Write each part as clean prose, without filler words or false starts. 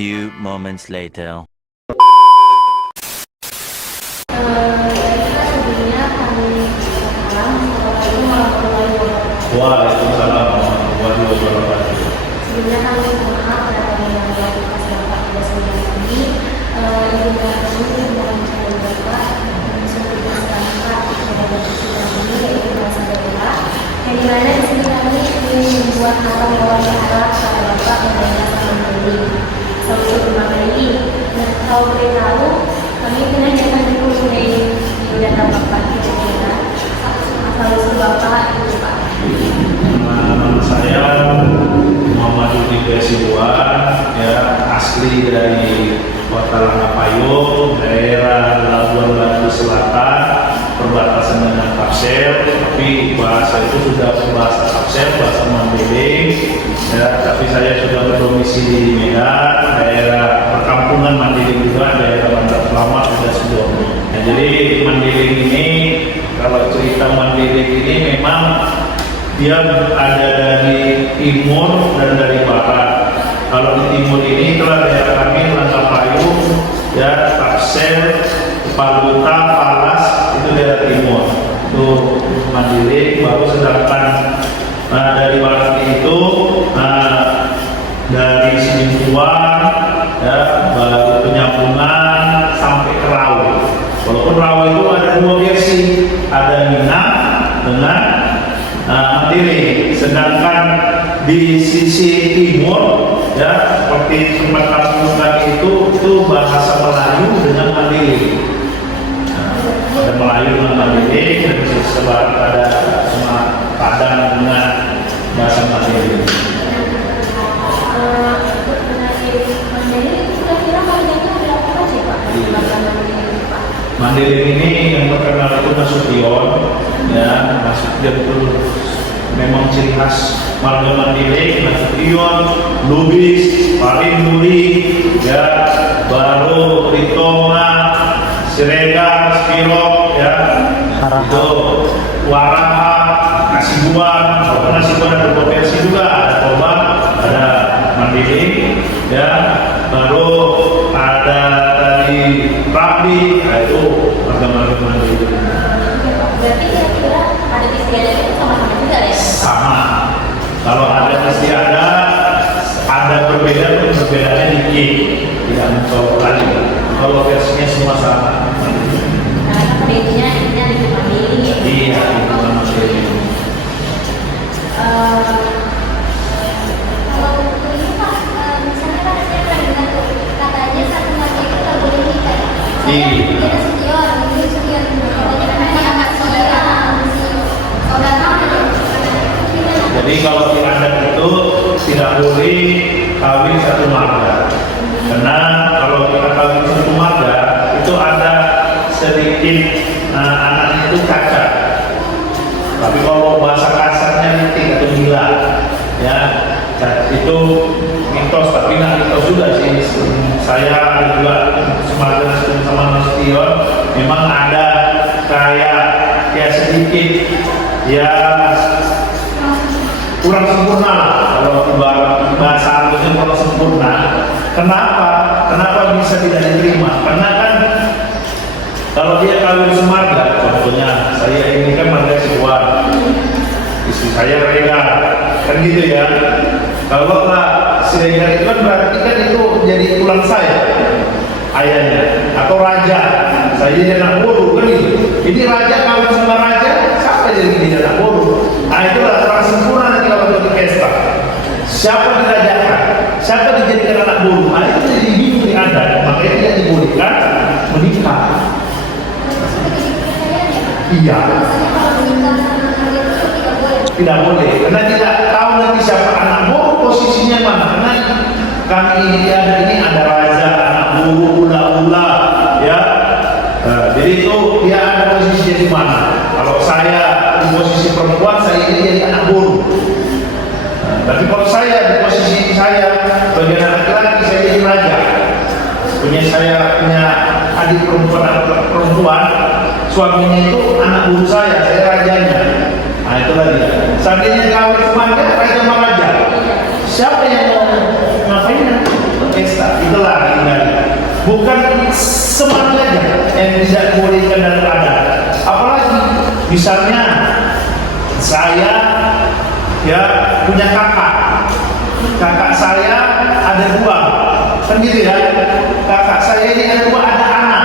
few moments later. Waalaikumsalam warahmatullahi wabarakatuh. Sebelumnya kami mohon maaf terhadap yang telah dikasih Bapak pada sore ini. Ibu kami mohon mencari Bapak sudah dilaksanakan kepada sidang ini yaitu bahasa daerah. Yang dimana di sini kami ingin membuat awal wawancara kepada Bapak mengenai sama ini. Solusi bermakna ini. Dan kalau boleh tahu, kami ingin datang dulu dari data Bapak kira-kira asal-usul Bapak itu Pak. Nama saya Muhammad Yudi Sibuan, ya, asli dari Kota Langkapayung, daerah Labuan Batu Selatan, perbatasan dengan Kapsel. Tapi bahasa itu sudah bahasa Kapsel, bahasa Mandailing. Ya, tapi saya sudah berdomisili di Medan, daerah perkampungan Mandailing juga, daerah Bandar Selamat dan Sidoarjo. Nah, jadi Mandailing ini, kalau cerita Mandailing ini memang dia ada dari timur dan dari barat. Kalau di timur ini itulah daerah kami, Langkapayung, ya, Kapsel, Paluta, Palas, itu daerah timur. Itu Mandailing. Baru sedangkan dari barat itu dari Simingkuan, ya, baru Penyambungan sampai ke Rawa. Walaupun Rawa itu ada dua versi, ada Minang dengan Mandailing. Sedangkan di sisi timur, ya, seperti tempat kampung kami itu bahasa Melayu dengan Mandailing. Ada Melayu dengan Mandailing, dan di sisi barat ada Padang dengan bahasa Mandailing. Mandailing ini yang terkenal itu Nasution, ya, Nasution itu memang ciri khas warga Mandailing. Nasution, Lubis, Parinduri, ya, baru Ritoma, Siregar, Spirok, ya, itu Waraha, Kasibuan. Kasibuan ada dua versi juga, ada Toba, ada Mandailing, ya, baru ada dari Rabi, itu warga-warga Mandailing. Berarti kira-kira ada istiadat itu sama-sama juga ya? Sama. Kalau ada perbedaan, perbedaannya dikit, tidak mencolok lagi. Kalau versinya semua sama. Karena pada intinya ini ada di Mandailing ya? Iya, itu sama sekali. Kalau untuk ini Pak, misalnya kan saya pernah dengar tuh, katanya satu marga itu nggak boleh nikah. Saya tidak Sution, ini Sution. Katanya anaknya anak Sution. Saudara Jadi kalau di adat itu tidak boleh kawin satu marga. Karena kalau kita kawin satu marga itu ada sedikit anak itu cacat. Tapi kalau bahasa kasarnya nitik atau gila, ya, itu mitos. Tapi nggak mitos juga sih. Saya juga semarga sama Nasution memang ada kayak sedikit, ya, kurang sempurna lah. Kalau bahasa halusnya kurang sempurna. Kenapa bisa tidak diterima? Karena kan kalau dia kawin semarga, contohnya saya ini kan marga Sibuan, istri saya Regar, kan gitu ya. Kalau lah si Regar itu kan berarti kan itu jadi tulang saya, ayahnya, atau raja, saya jadi anak boru, kan gitu. Jadi raja kawin sama raja, siapa jadi anak boru? Nah, itulah kurang sempurna nanti kalau jadi pesta. Siapa dirajakan? Siapa dijadikan anak boru? Nah, itu jadi bingung di adat. Makanya tidak dibolehkan menikah. Iya. Tidak boleh. Karena tidak tahu nanti siapa anak boru, posisinya mana. Karena kami ini ada raja, anak boru, ula-ula, ya. Jadi itu dia ada posisinya di mana. Kalau saya di posisi perempuan, saya ini jadi anak boru. Tapi kalau saya di posisi saya sebagai anak laki-laki, saya jadi raja. Saya punya adik perempuan, suaminya itu anak boru saya rajanya. Nah, itulah dia. Seandainya kawin semarga, raja sama raja. Siapa yang mau ngapain? Pesta. itulah hindari. Bukan semuanya aja yang tidak dibolehkan dan ada. Apalagi misalnya saya ya punya kakak saya ada 2, kan gitu ya. Kakak saya ini ada 2, ada anak.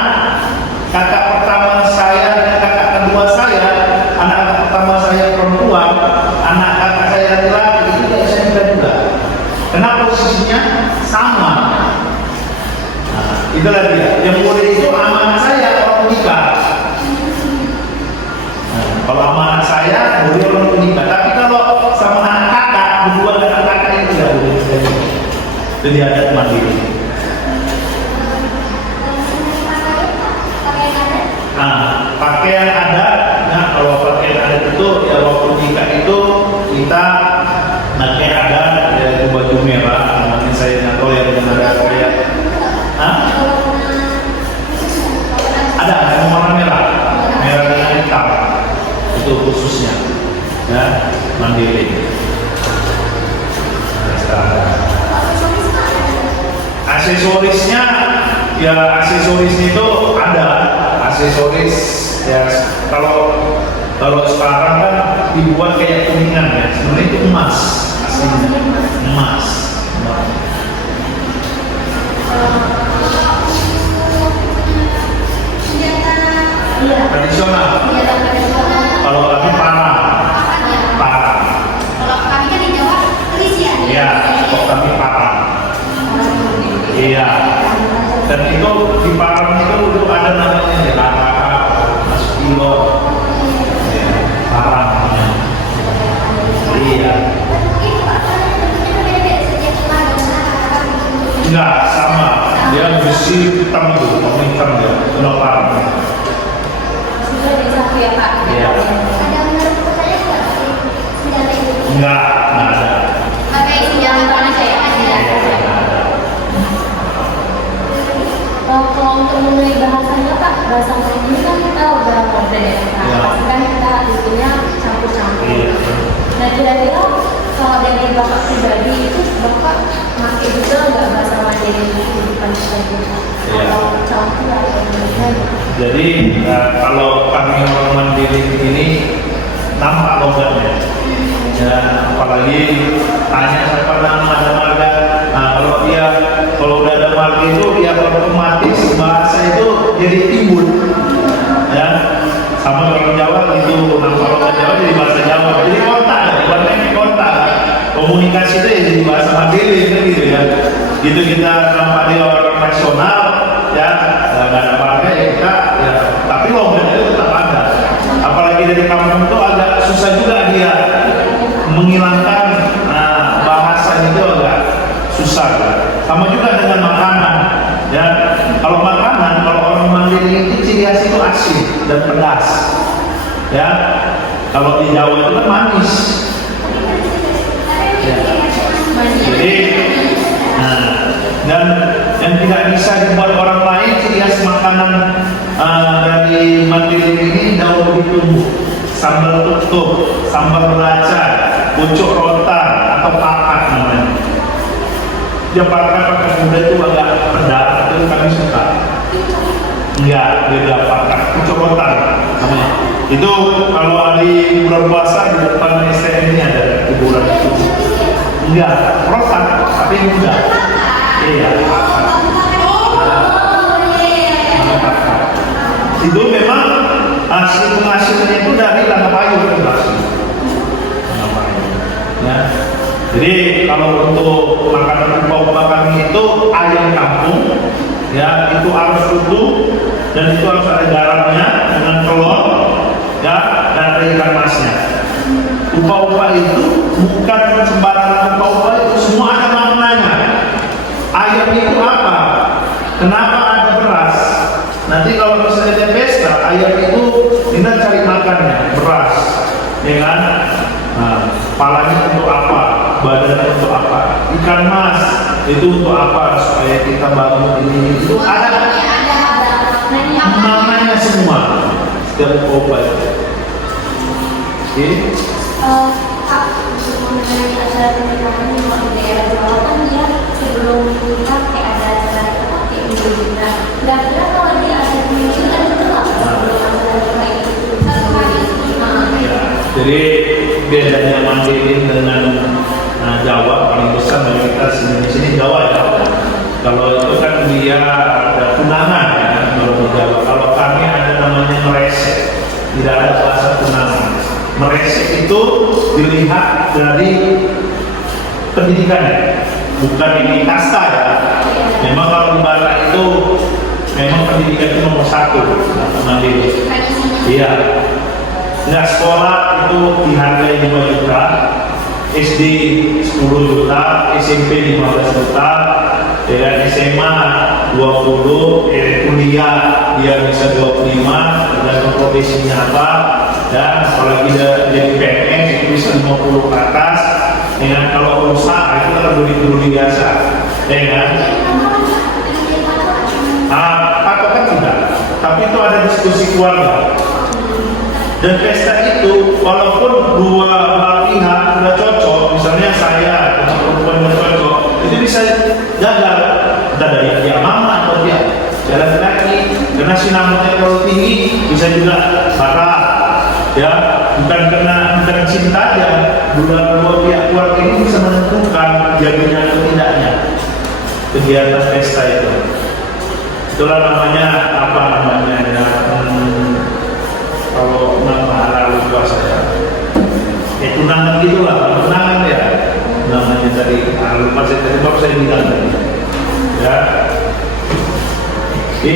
Kakak pertama saya dan kakak kedua saya, anak pertama saya perempuan, anak kakak saya laki-laki, itu juga SMP juga. Kenapa posisinya sama? Nah, itulah dia. Yang boleh itu amanah saya orang nikah. Nah, kalau amanah saya boleh orang nikah. Tapi kalau sama anak kakak, berdua anak kakak itu tidak boleh. Jadi adat mandiri. Nah, pakaian adat, nah kalau pakaian adat itu ya waktu nikah itu kita pakai adat ya baju merah, namanya saya nggak tahu yang ada kayak, ada yang warna merah dengan hitam itu khususnya, ya mandiri. Aksesorisnya ya aksesorisnya itu ada aksesoris ya kalau sekarang kan dibuat kayak kuningan ya, sebenarnya itu emas aslinya, emas. Tradisional. Kalau kami parang. Kalau kami kan di Jawa Krisian. Iya, kalau kami parang. Iya. Dan itu di parang itu ada namanya ya, Mas Kilo. Ya, parang. Iya. Enggak sama. Dia besi hitam itu, hitam dia, udah parang. Ya, Pak. Iya. Ada menurut saya Enggak ada. pakai senjata aja ya. Kalau untuk mengenai bahasanya Pak, bahasa ini kan kita udah modern ya. Kan kita itunya campur-campur. Nah kira-kira kalau dari Bapak pribadi itu Bapak masih juga nggak bahasa Mandiri di kehidupan kita juga? Atau campur atau gimana? Jadi kalau kami orang mandiri ini nampak logatnya. Ya, apalagi tanya siapa nama ada marga. Nah, kalau udah ada marga itu dia otomatis bahasa itu jadi timbul. Ya, sama orang Jawa itu nama logat Jawa jadi bahasa Jawa. Jadi kontak, ibaratnya kontak. Komunikasi itu ya jadi bahasa mandiri gitu ya. Gitu kita nampak dia orang nasional ya, nggak ada marga ya kita ya, tapi logatnya itu tetap ada. Apalagi dari kampung itu agak susah juga dia menghilangkan bahasa itu agak susah kan? Sama juga dengan makanan ya, kalau makanan kalau orang mandiri itu ciri khas itu asin dan pedas ya, kalau di Jawa itu kan manis ya. Jadi dan yang tidak bisa dibuat orang lain ciri khas makanan dari mandiri ini daun ditumbuk, sambal tutuk, sambal belacan, pucuk rotan atau pakat namanya. Dia pakai muda itu agak pedas, itu kami suka. Enggak, beda pakat, pucuk rotan namanya. Itu kalau di bulan puasa di depan STM ini ada kuburan itu. Enggak, rotan, tapi muda. Iya, pakat. Itu memang hasil penghasilnya itu dari Langkapayu itu asli. Ya. Jadi kalau untuk makanan upah kami itu ayam kampung, ya itu harus utuh dan itu harus ada garamnya dengan telur, ya dan ada ikan masnya. Upah-upah itu bukan sembarangan upah-upah, itu semua ada maknanya. Ayam itu apa? Kenapa ada beras? Nanti kalau misalnya ada pesta, ayam itu kita cari makannya beras, ya kan? Nah, kepalanya untuk apa? Badannya untuk apa? Ikan mas itu untuk apa? Supaya kita bangun ini itu ada maknanya semua setiap obat. Oke? Kak, mengenai acara pernikahan di daerah Jawa kan dia sebelum nikah kayak ada acara juga. Kira-kira kalau dia ada penyusul kan itu apa sebelum ada itu? Satu hari Ya, jadi bedanya Mandailing dengan Jawa paling besar mayoritas di sini Jawa ya. Kalau itu kan dia ada tunangan ya, kalau di Jawa. Kalau kami ada namanya meresek, tidak ada bahasa tunangan. Meresek itu dilihat dari pendidikannya, bukan ini kasta ya. Memang kalau di Barat itu memang pendidikan itu nomor satu, Mandailing. Iya. Nah, sekolah itu dihargai 5 juta, SD 10 juta, SMP 15 juta, ya, SMA 20, kuliah dia bisa 25, tergantung profesinya apa, dan apalagi dia jadi PNS itu bisa 50 ke atas, ya, kalau usaha itu kan beli biasa, ya kan? Patokan tidak, tapi itu ada diskusi keluarga. Dan pesta itu, walaupun dua belah pihak sudah cocok, misalnya saya dengan perempuan yang cocok, itu bisa gagal. Entah dari dia mama atau dia laki-laki, karena sinamanya terlalu tinggi, bisa juga batal. Ya, bukan cinta aja, dua pihak keluarga ini bisa menentukan jadinya atau tidaknya kegiatan pesta itu. Itulah namanya apa namanya ya. Kalau nama ala lupa saya, tunangan gitulah, tunangan ya, namanya tadi ala lupa saya tadi baru saya bilang tadi, ya. Oke.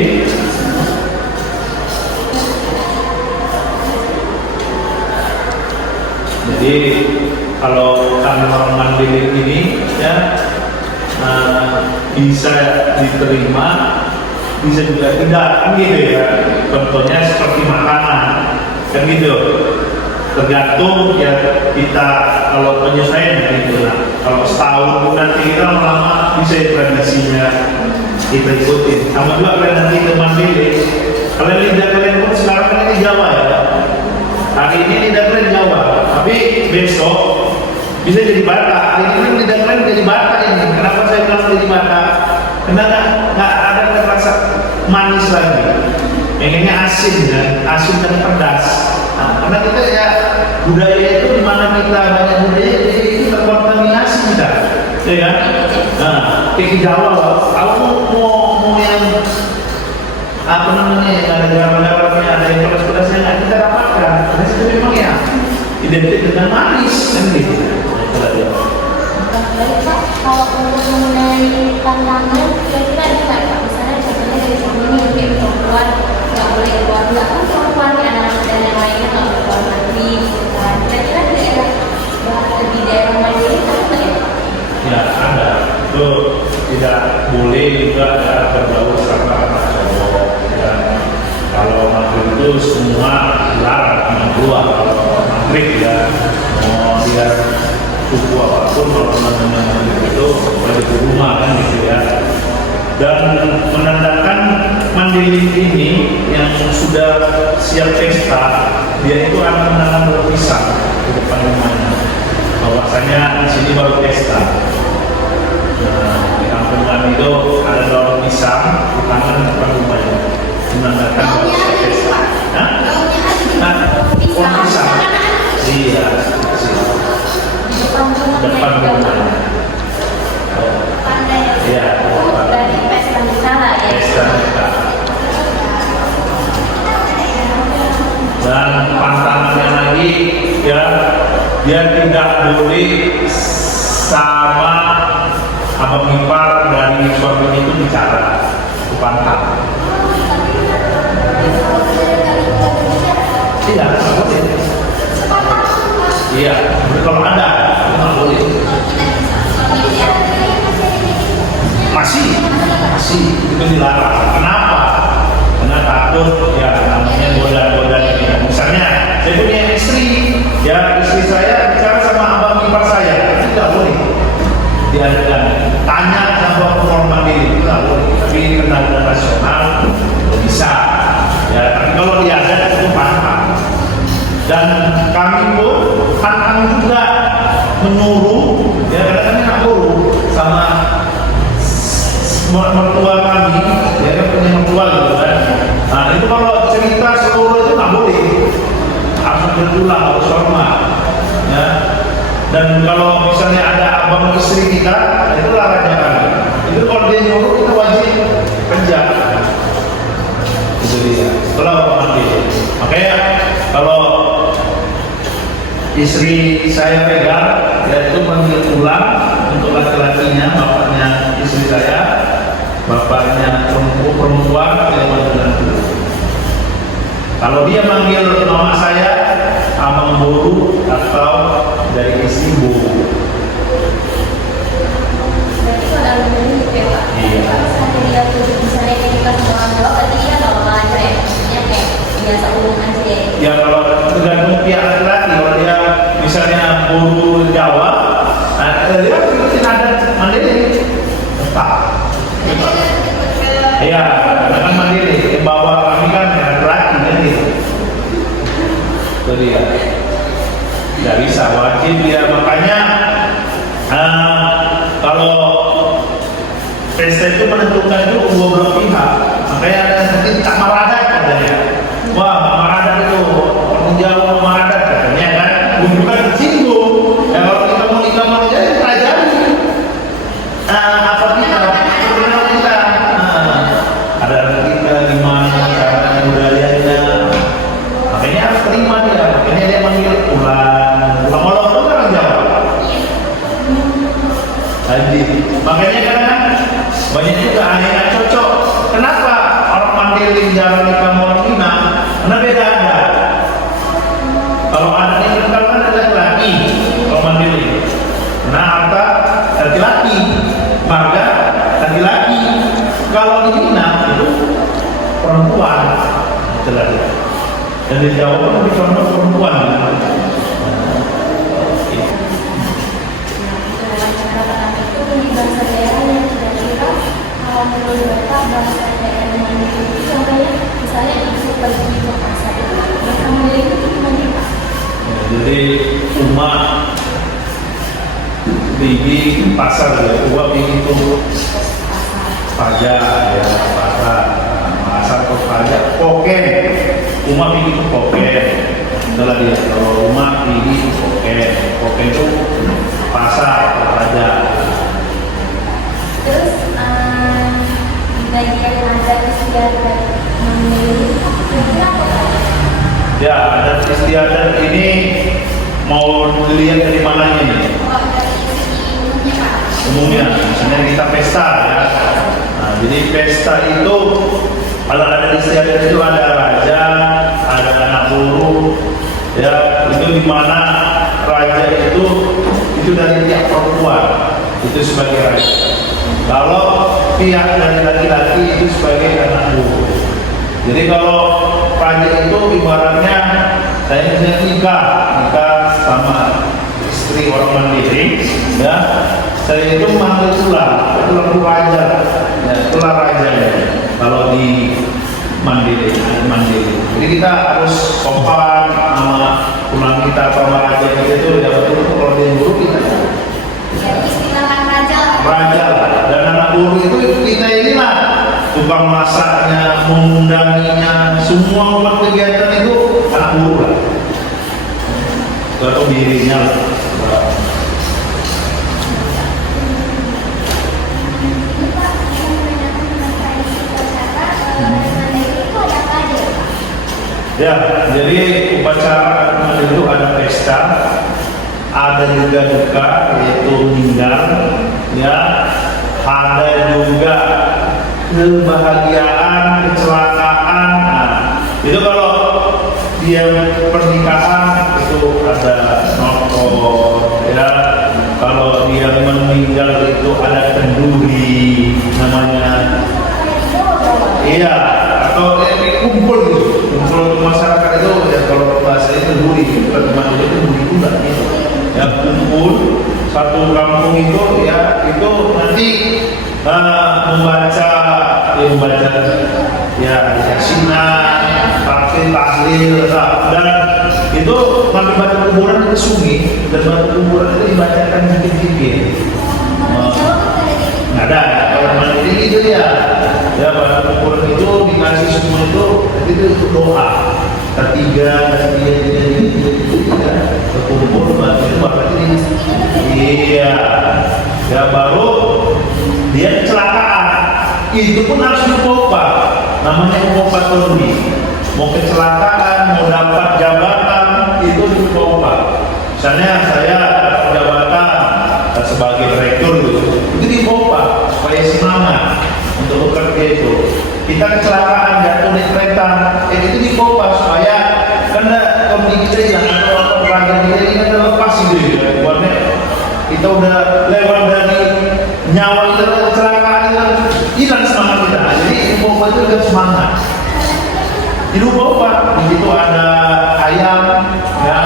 Jadi kalau kami orang Mandailing ini ya bisa diterima, bisa juga tidak, kan gitu ya. Contohnya seperti makanan, kan gitu. Tergantung ya kita kalau penyesuaian gitu. Nah, kalau setahun nanti kita lama bisa tradisinya kita ikutin. Sama juga kalian nanti ke Mandailing. Kalian lidah kalian pun sekarang kan ini Jawa ya. Hari ini lidah kalian Jawa, tapi besok bisa jadi Batak. Hari ini lidah kalian jadi Batak ini. Kenapa saya bilang jadi Batak? Karena nggak ada rasa manis lagi, pengennya asin dan pedas. Nah, karena kita ya budaya itu di mana kita banyak budaya, jadi itu terkontaminasi kita, ya kan? Nah, kayak di Jawa, kalau mau yang apa namanya yang ada garam-garamnya, ada yang pedas-pedasnya nggak kita dapatkan. Karena itu memang ya identik dengan manis kan gitu. Baik Pak, kalau untuk mengenai tantangan, kira-kira ada nggak Pak? Misalnya contohnya dari suami ini kayak perempuan nggak boleh keluar, nggak kan perempuan nih anak-anak dan yang lainnya nggak boleh keluar negeri, kan? Kira-kira di daerah Mandailing kan nggak ya? Ya ada, itu tidak boleh juga ada bergaul sama anak cowok. Ya. Kalau maghrib itu semua dilarang keluar. Kalau maghrib ya mau dia suku apapun kalau menenangkan itu boleh di rumah kan gitu ya. Dan menandakan Mandailing ini yang sudah siap pesta, dia itu akan menanam daun pisang di depan rumahnya. Bahwasanya di sini baru pesta. Nah, di kampung kami itu ada daun pisang di tangan depan rumahnya, menandakan bahwa siap pesta. Nah, pohon pisang. Iya. Depan rumah. Iya. Dari pesta Nusantara ya. Pesta Nusantara. Dan pantangannya lagi ya, dia tidak boleh sama abang ipar dari suami itu bicara di pantang. Tidak boleh. Iya, kalau ada nggak boleh. Masih itu dilarang. Kenapa? Karena takut ya namanya goda-goda ini. Misalnya saya punya istri, ya istri saya bicara sama abang ipar saya, itu tidak boleh. Diadakan. Tanya sama norma diri itu tidak boleh. Tapi karena nasional bisa. Ya, tapi kalau diadat itu pantang. Dan kami pun pantang juga menyuruh, ya kadang-kadang aku sama mertua kami manggil pulang harus hormat. Ya. Dan kalau misalnya ada abang istri kita, itu raja kami. Itu kalau dia nyuruh kita wajib kerja. Itu dia. Setelah orang manggil. Makanya kalau istri saya pegang, yaitu manggil pulang untuk laki-lakinya, bapaknya istri saya, bapaknya perempuan, dia manggil pulang. Kalau dia manggil mama saya, amang buru atau dari istri buru. Berarti kalau dalam ini gitu ya Pak? Iya. Kalau misalnya dia misalnya kita sama orang Jawa, berarti dia nggak bakal aja ya? Maksudnya kayak biasa umum aja ya? Ya kalau tergantung pihak laki-laki, kalau dia misalnya buru Jawa, nah dia ikutin adat Mandiri, tetap. Iya, dengan Mandiri, bawa kami kan laki-laki kan gitu. Itu dia. Tidak bisa, wajib dia. Makanya kalau pesta itu menentukan itu dua belah pihak. Makanya ada nanti tak maradat katanya. Wah, maradat itu menjauh maradat katanya kan. Bukan tersinggung. Ya kalau kita mau nikah mau jadi pelajari. Apa kita? Kenal kita. Ada kita gimana cara budayanya. Makanya harus terima dia. Makanya dia manggil pulang. Pulang itu kan Jawa. Haji. Makanya kadang banyak juga aneh cocok. Kenapa orang Mandiri jalan nikah orang Minang? Karena beda ada. Kalau anak ini kental kan ada laki-laki, kalau Mandiri. Nah harta laki-laki, marga laki-laki. Kalau di Minang itu perempuan, itulah dia. Dan di Jawa pun lebih condong perempuan. Bahasa daerah yang kira-kira kalau menurut Bapak bahasa daerah yang itu contohnya misalnya ibu pergi ke pasar yang kamu itu gimana Pak? Jadi cuma bibi pasar ya, gua bibi itu pajak ya, pasar ke pajak, poken, cuma bibi itu poken, itulah dia. Kalau rumah bibi itu poken itu pasar ke pajak. Terus di bagian adat istiadat memilih kira-kira apa? Ya, adat istiadat ini mau dilihat dari mananya nih? Oh, dari segi umumnya Pak. Umumnya, misalnya kita pesta ya. Nah, jadi pesta itu kalau adat istiadat itu ada raja, ada anak buru, ya itu di mana raja itu dari pihak perempuan itu sebagai raja. Kalau pihak dari laki-laki itu sebagai anak buru. Jadi kalau raja itu ibaratnya saya nikah sama istri orang Mandiri, ya saya itu manggil pulang, itu lagu raja, ya itulah rajanya. Kalau di Mandiri. Jadi kita harus sopan sama pulang kita sama raja kita itu ya betul kalau dia buru kita. Jadi istilahkan raja. Dan anak buru itu kita inilah tukang masaknya, mengundanginya, semua umat kegiatan itu anak buru lah. Atau dirinya lah. Ya, jadi upacara itu ada pesta, ada juga duka yaitu meninggal, ya, ada juga kebahagiaan, kecelakaan. Nah, itu kalau dia pernikahan itu ada nonton, ya. Kalau dia meninggal itu ada kenduri namanya. Iya, atau kumpul gitu. Kumpul masyarakat itu ya kalau bahasa itu kenduri, bukan cuma itu kenduri juga gitu. Ya kumpul satu kampung itu ya itu nanti membaca ya yasinan, tahlil, dan itu ngambil batu kuburan ke sungai dan batu kuburan itu dibacakan dikit-dikit. Nggak ada, kalau Mandiri itu ya batu kuburan itu dikasih semua itu doa ketiga itu pun harus dipopa. Namanya popa tondi. Mau kecelakaan, mau dapat jabatan, itu dipopa. Misalnya saya dapat jabatan sebagai direktur itu dipopa supaya semangat untuk bekerja itu. Kita kecelakaan jatuh di kereta, itu dipopa supaya karena tondi kita yang atau peragaan kita ini kan lepas gitu ya. Buatnya kita udah lewat dari nyawa kita kecelakaan itu hilang semangat kita. Jadi popa itu udah semangat. Di popa di situ ada ayam, ya,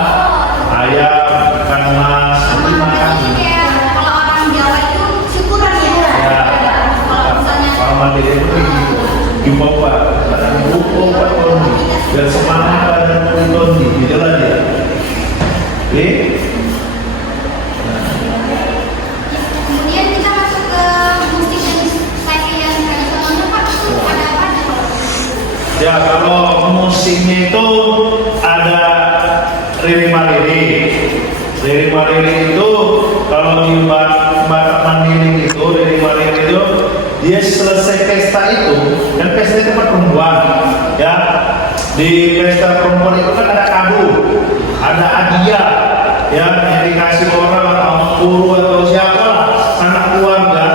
ayam, ikan mas, nanti makan. Kalau orang Jawa itu syukuran ya. Ya, orang Mandiri itu di popa tondi, biar semangat pada tondi, gitu lah dia. Oke. Kemudian kita masuk ke musik dan tarian tradisionalnya Pak, itu ada apa aja Pak? Ya, kalau musiknya itu ada Riri-mariri. Riri-mariri itu kalau di Batak Mandiri itu, Riri-mariri itu dia selesai pesta itu, dan pesta itu perempuan, ya. Di pesta perempuan itu kan ada kado, ada hadiah, ya, yang dikasih orang guru atau siapa, anak keluarga.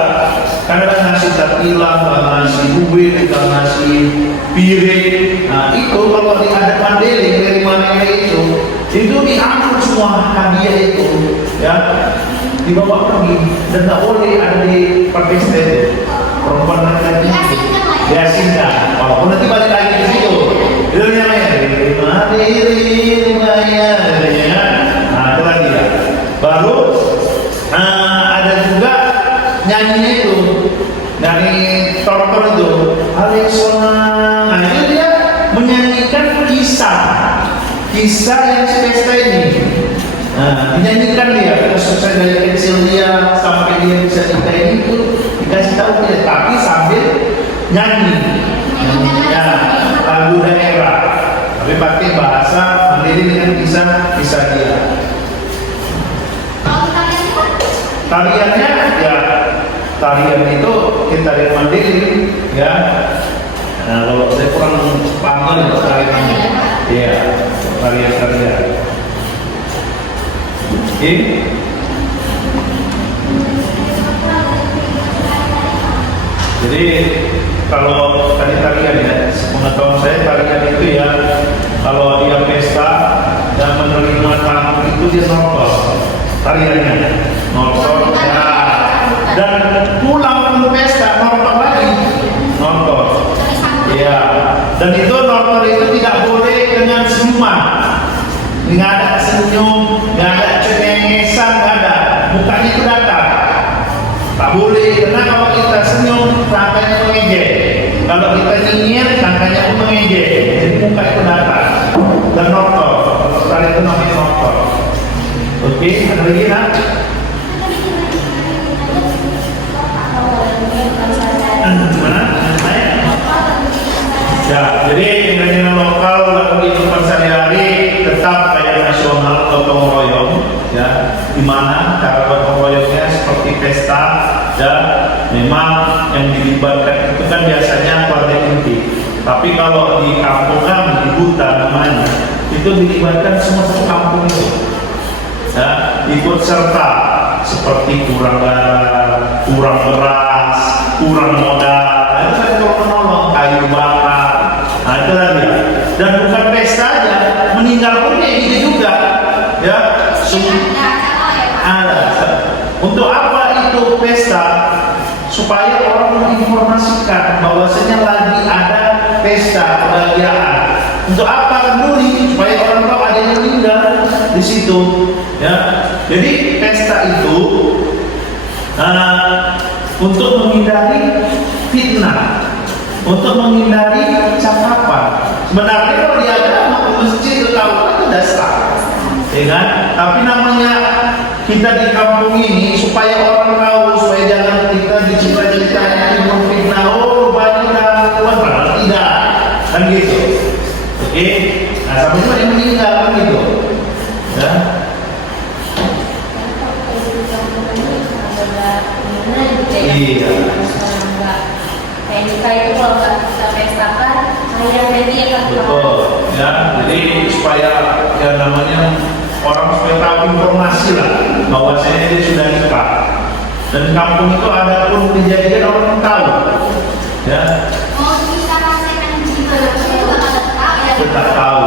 Karena ada nasi tatilang, nasi duit, nasi piring. Nah itu kalau di adat Mandailing dari Mandailing itu diangkut semua hadiah itu, ya, dibawa pergi dan tak boleh ada di pesta itu. Perempuan laki-laki diasingkan. Walaupun nanti balik lagi ke situ. Itu namanya Mandailing, ya. Nah itu lagi ya. Baru ada juga nyanyinya itu dari Tortor itu Alexona. Nah itu dia menyanyikan kisah yang pesta ini. Nah dinyanyikan dia sukses dari kecil dia sampai dia bisa nikah ini itu dikasih tahu dia, tapi sambil nyanyi ya, lagu daerah tapi pakai bahasa Mandailing dengan kisah dia. Tariannya ya, tarian itu kita tarian Mandailing, ya. Nah kalau saya kurang paham itu tariannya, ya, tarian. Oke. Jadi kalau tarian ya, pengetahuan saya tarian itu ya, kalau dia pesta dan menerima tamu itu dia normal tariannya, normal ya, dan pulang ke pesta normal lagi, normal, ya, dan itu normal itu tidak boleh dengan senyuman, nggak ada senyum, nggak ada cengengesan, nggak ada, mukanya itu datar. Tak boleh, karena kalau kita senyum, tangkanya mengejek. Kalau kita nyinyir, tangkanya pun mengejek. Jadi muka itu datar dan normal. Kalau itu namanya normal. Oke, ada lagi nak? Gimana? Ya, jadi nyanyian lokal dalam kehidupan sehari-hari tetap kayak nasional gotong royong, ya, di mana cara gotong royongnya seperti pesta, ya, memang yang dilibatkan itu kan biasanya keluarga inti. Tapi kalau di kampungan, di hutan namanya, itu dilibatkan semua satu kampung itu, ya, ikut serta seperti kurang garam, kurang beras, kurang modal, itu kan menolong kayu bakar. Nah itu lagi, dan bukan pesta aja, meninggal pun kayak gitu juga, ya. Ada. Untuk apa itu pesta? Supaya orang menginformasikan bahwasanya lagi ada pesta kebahagiaan. Untuk apa peduli? Supaya orang tahu ada yang meninggal di situ, ya. Jadi pesta itu untuk menghindari fitnah, untuk menghindari cakapan. Sebenarnya kalau di agama ke masjid itu tahu itu dasar, ya kan? Tapi namanya kita di kampung ini supaya orang tahu, supaya jangan kita dicita-citanya itu fitnah. Oh, rupanya kita padahal tidak, kan gitu. Oke? Nah, sampai cuma yang meninggal kan gitu, ya. Iya. kejadian Betul, ya. Jadi supaya ya namanya orang supaya tahu informasi lah bahwasanya dia sudah nikah. Dan kampung itu ada pun kejadian orang tahu, ya. Mau bisa rasakan gimana pun juga nggak tahu ya. Kita tahu.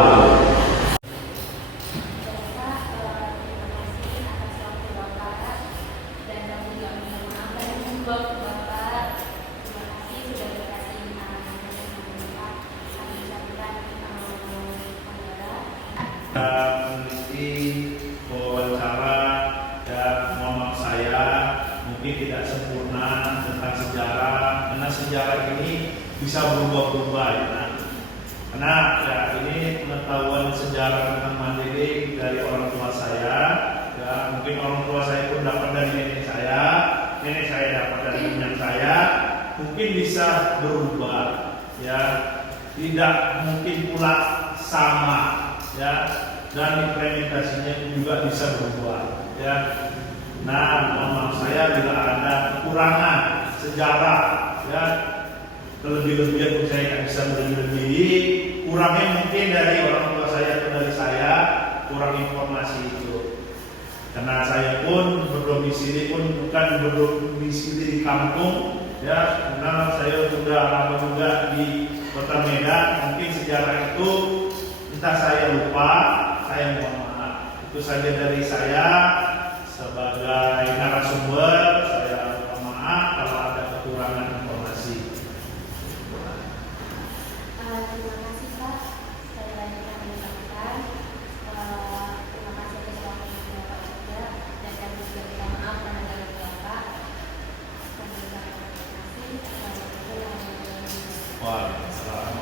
Meneliti, wawancara, dan ngomong saya mungkin tidak sempurna tentang sejarah, karena sejarah ini bisa berubah-ubah ya. Karena ya ini pengetahuan sejarah tentang Mandailing dari orang tua saya, ya mungkin orang tua saya pun dapat dari nenek saya dapat dari nenek saya, mungkin bisa berubah, ya tidak mungkin pula sama, ya dan implementasinya juga bisa berubah, ya. Nah, mohon maaf saya bila ada kekurangan sejarah, ya lebih-lebihan pun saya tidak bisa lebih-lebih. Kurangnya mungkin dari orang tua saya atau dari saya kurang informasi itu. Karena saya pun berdomisili pun bukan berdomisili di kampung, ya. Karena saya sudah lama juga di Kota Medan, mungkin sejarah itu entah saya lupa, saya mohon maaf. Itu saja dari saya sebagai narasumber. Saya mohon maaf kalau ada kekurangan informasi. Terima kasih Pak. Sekali lagi kami ucapkan terima kasih atas waktunya Bapak juga, dan kami juga minta maaf karena dari Bapak. Kami ucapkan terima kasih. Assalamualaikum warahmatullahi wabarakatuh. Waalaikumsalam.